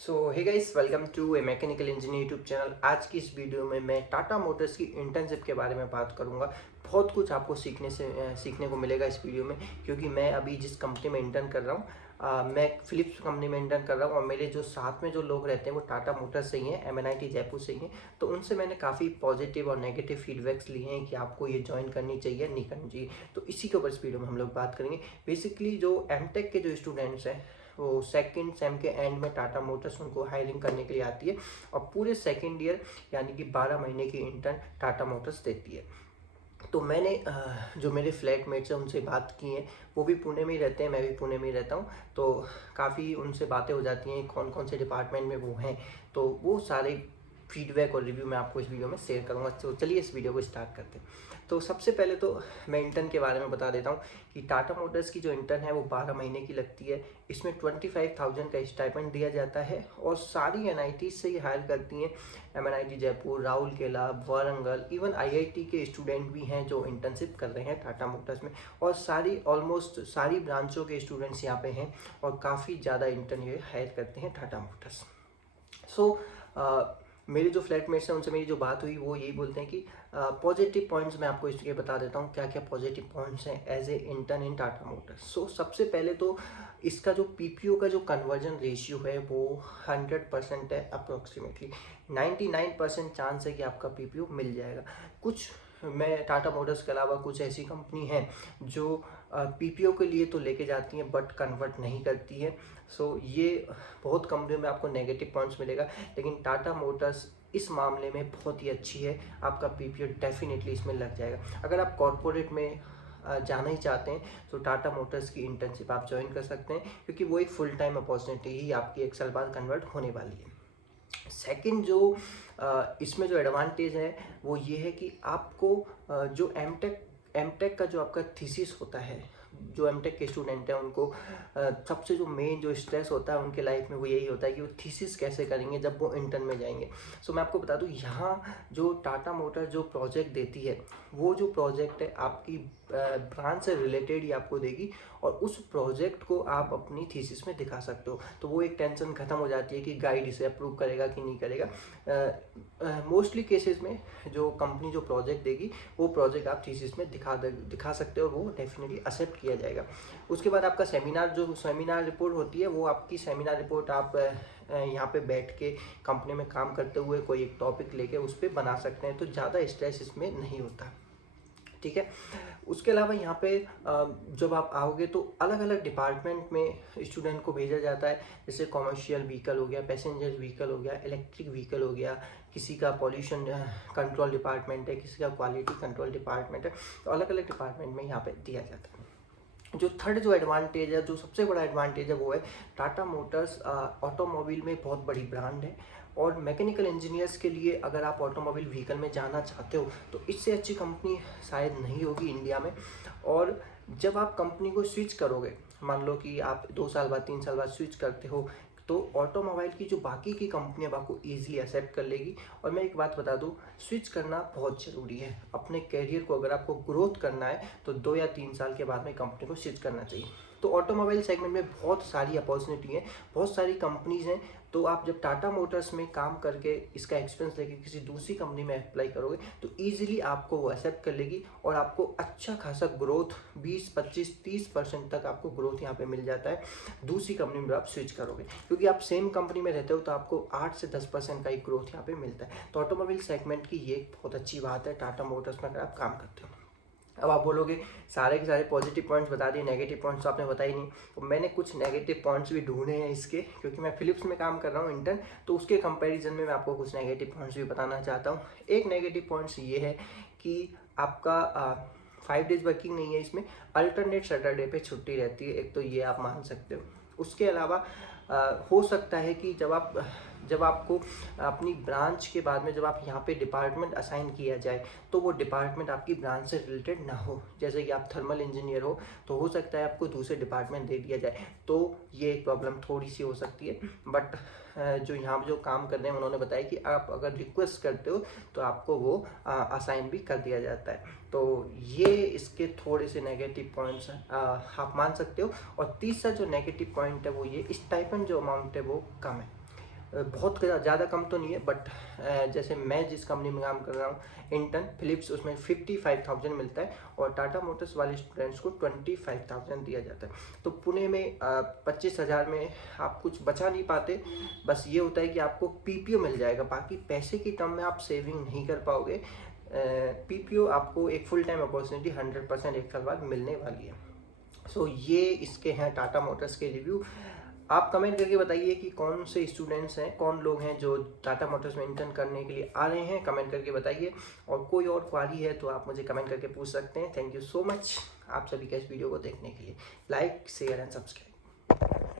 So hey guys, welcome to a mechanical engineer YouTube channel. आज की इस video में मैं टाटा मोटर्स की इंटर्नशिप के बारे में बात करूंगा। बहुत कुछ आपको सीखने को मिलेगा इस वीडियो में, क्योंकि मैं अभी जिस कंपनी में इंटर्न कर रहा हूँ, मैं फिलिप्स कंपनी में इंटर्न कर रहा हूँ और मेरे जो साथ में जो लोग रहते हैं वो टाटा मोटर्स से ही हैं, MNIT जयपुर से ही हैं। तो उनसे मैंने काफ़ी पॉजिटिव और नेगेटिव फीडबैक्स लिए हैं कि आपको ये ज्वाइन करनी चाहिए नहीं करनी चाहिए। तो इसी के ऊपर इस वीडियो में हम लोग बात करेंगे। बेसिकली जो एमटेक के जो स्टूडेंट्स हैं वो सेकंड सेम के एंड में टाटा मोटर्स उनको हायरिंग करने के लिए आती है और पूरे सेकंड ईयर यानी कि 12 महीने की इंटर्न टाटा मोटर्स देती है। तो मैंने जो मेरे फ्लैटमेट्स हैं उनसे बात की है, वो भी पुणे में ही रहते हैं, मैं भी पुणे में ही रहता हूँ। तो काफ़ी उनसे बातें हो जाती हैं कौन कौन से डिपार्टमेंट में वो हैं, तो वो सारे फीडबैक और रिव्यू मैं आपको इस वीडियो में शेयर करूँगा। तो चलिए इस वीडियो को स्टार्ट करते हैं। तो सबसे पहले तो मैं इंटर्न के बारे में बता देता हूँ कि टाटा मोटर्स की जो इंटर्न है वो 12 महीने की लगती है। इसमें 25,000 का स्टाइपेंड दिया जाता है और सारी NIT से ही हायर करती हैं। MNIT Jaipur, Rourkela, Warangal, even IIT के स्टूडेंट भी हैं जो इंटर्नशिप कर रहे हैं टाटा मोटर्स में। और ऑलमोस्ट सारी ब्रांचों के स्टूडेंट्स यहाँ पे हैं और काफ़ी ज़्यादा इंटर्न ये हायर करते हैं टाटा मोटर्स। सो मेरे जो फ्लैटमेट्स हैं उनसे मेरी जो बात हुई वो यही बोलते हैं कि पॉजिटिव पॉइंट्स मैं आपको इसके बता देता हूँ क्या क्या पॉजिटिव पॉइंट्स हैं as a intern in Tata Motors. So सबसे पहले तो इसका जो PPO का जो कन्वर्जन रेशियो है वो 100% है। अप्रोक्सीमेटली 99% चांस है कि आपका PPO मिल जाएगा। कुछ मैं टाटा मोटर्स के अलावा कुछ ऐसी कंपनी हैं जो PPO के लिए तो लेके जाती हैं बट कन्वर्ट नहीं करती है। सो ये बहुत कंपनियों में आपको नेगेटिव पॉइंट्स मिलेगा, लेकिन टाटा मोटर्स इस मामले में बहुत ही अच्छी है। आपका PPO डेफिनेटली इसमें लग जाएगा। अगर आप कॉरपोरेट में जाना ही चाहते हैं तो टाटा मोटर्स की इंटर्नशिप आप ज्वाइन कर सकते हैं, क्योंकि वो एक फुल टाइम अपॉर्चुनिटी ही आपकी 1 साल बाद कन्वर्ट होने वाली है। सेकंड जो इसमें जो एडवांटेज है वो ये है कि आपको जो एमटेक का जो आपका थीसिस होता है, जो एमटेक के स्टूडेंट हैं उनको सबसे जो मेन जो स्ट्रेस होता है उनके लाइफ में वो यही होता है कि वो थीसिस कैसे करेंगे जब वो इंटर्न में जाएंगे। सो मैं आपको बता दूं, यहाँ जो टाटा मोटर जो प्रोजेक्ट देती है वो जो प्रोजेक्ट है आपकी ब्रांच से रिलेटेड ही आपको देगी और उस प्रोजेक्ट को आप अपनी थीसिस में दिखा सकते हो। तो वो एक टेंशन खत्म हो जाती है कि गाइड इसे अप्रूव करेगा कि नहीं करेगा। मोस्टली केसेस में जो कंपनी जो प्रोजेक्ट देगी वो प्रोजेक्ट आप थीसिस में दिखा सकते हो, वो डेफिनेटली एक्सेप्ट किया जाएगा। उसके बाद आपका सेमिनार रिपोर्ट होती है, वो आपकी सेमिनार रिपोर्ट आप यहाँ पे बैठ के कंपनी में काम करते हुए कोई एक टॉपिक लेके उस पर बना सकते हैं, तो ज़्यादा स्ट्रेस इसमें नहीं होता। ठीक है। उसके अलावा यहाँ पे जब आप आओगे तो अलग अलग डिपार्टमेंट में स्टूडेंट को भेजा जाता है। जैसे कॉमर्शियल व्हीकल हो गया, पैसेंजर व्हीकल हो गया, इलेक्ट्रिक व्हीकल हो गया, किसी का पॉल्यूशन कंट्रोल डिपार्टमेंट है, किसी का क्वालिटी कंट्रोल डिपार्टमेंट है। तो अलग अलग डिपार्टमेंट में यहाँ पे दिया जाता है। जो थर्ड जो एडवांटेज है, जो सबसे बड़ा एडवांटेज है वो है टाटा मोटर्स ऑटोमोबाइल में बहुत बड़ी ब्रांड है और मैकेनिकल इंजीनियर्स के लिए अगर आप ऑटोमोबाइल व्हीकल में जाना चाहते हो तो इससे अच्छी कंपनी शायद नहीं होगी इंडिया में। और जब आप कंपनी को स्विच करोगे, मान लो कि आप 2 साल बाद 3 साल बाद स्विच करते हो, तो ऑटोमोबाइल की जो बाकी की कंपनियां आपको ईजिली एक्सेप्ट कर लेगी। और मैं एक बात बता दूं, स्विच करना बहुत ज़रूरी है। अपने कैरियर को अगर आपको ग्रोथ करना है तो 2 या 3 साल के बाद में कंपनी को स्विच करना चाहिए। तो ऑटोमोबाइल सेगमेंट में बहुत सारी अपॉर्चुनिटी है, बहुत सारी कंपनीज हैं। तो आप जब टाटा मोटर्स में काम करके इसका एक्सपीरियंस लेके किसी दूसरी कंपनी में अप्लाई करोगे तो ईजिली आपको वो एक्सेप्ट कर लेगी और आपको अच्छा खासा ग्रोथ 20, 25, 30% तक आपको ग्रोथ यहाँ पे मिल जाता है दूसरी कंपनी में आप स्विच करोगे। क्योंकि आप सेम कंपनी में रहते हो तो आपको 8 से 10% का ही ग्रोथ यहाँ पे मिलता है। तो ऑटोमोबाइल सेगमेंट की ये बहुत अच्छी बात है टाटा मोटर्स में अगर आप काम करते हो। अब आप बोलोगे सारे के सारे पॉजिटिव पॉइंट्स बता दिए, नेगेटिव पॉइंट्स तो आपने बताई नहीं। तो मैंने कुछ नेगेटिव पॉइंट्स भी ढूंढे हैं इसके, क्योंकि मैं फिलिप्स में काम कर रहा हूँ इंटर्न, तो उसके कंपैरिजन में मैं आपको कुछ नेगेटिव पॉइंट्स भी बताना चाहता हूँ। एक नेगेटिव पॉइंट्स ये है कि आपका 5 डेज वर्किंग नहीं है इसमें, अल्टरनेट सैटरडे पे छुट्टी रहती है। एक तो ये आप मान सकते हो। उसके अलावा हो सकता है कि जब आपको अपनी ब्रांच के बाद में जब आप यहाँ पे डिपार्टमेंट असाइन किया जाए तो वो डिपार्टमेंट आपकी ब्रांच से रिलेटेड ना हो। जैसे कि आप थर्मल इंजीनियर हो तो हो सकता है आपको दूसरे डिपार्टमेंट दे दिया जाए, तो ये एक प्रॉब्लम थोड़ी सी हो सकती है। बट जो यहाँ जो काम कर रहे हैं उन्होंने बताया कि आप अगर रिक्वेस्ट करते हो तो आपको वो असाइन भी कर दिया जाता है। तो ये इसके थोड़े से नेगेटिव पॉइंट्स आप मान सकते हो। और तीसरा जो नेगेटिव पॉइंट है वो ये, स्टाइपेंड जो अमाउंट है वो कम है। बहुत ज़्यादा कम तो नहीं है, बट जैसे मैं जिस कंपनी में काम कर रहा हूँ इंटर्न फिलिप्स, उसमें 55,000 मिलता है और टाटा मोटर्स वाले स्टूडेंट्स को 25,000 दिया जाता है। तो पुणे में 25,000 में आप कुछ बचा नहीं पाते। बस ये होता है कि आपको पीपीओ मिल जाएगा, बाकी पैसे की टर्म में आप सेविंग नहीं कर पाओगे। पीपीओ आपको एक फुल टाइम अपॉर्चुनिटी 100% एक साल बाद मिलने वाली है। सो ये इसके हैं टाटा मोटर्स के रिव्यू। आप कमेंट करके बताइए कि कौन से स्टूडेंट्स हैं, कौन लोग हैं जो टाटा मोटर्स में इंटर्न करने के लिए आ रहे हैं, कमेंट करके बताइए। और कोई और क्वारी है तो आप मुझे कमेंट करके पूछ सकते हैं। थैंक यू सो मच आप सभी का इस वीडियो को देखने के लिए। Like, share and subscribe.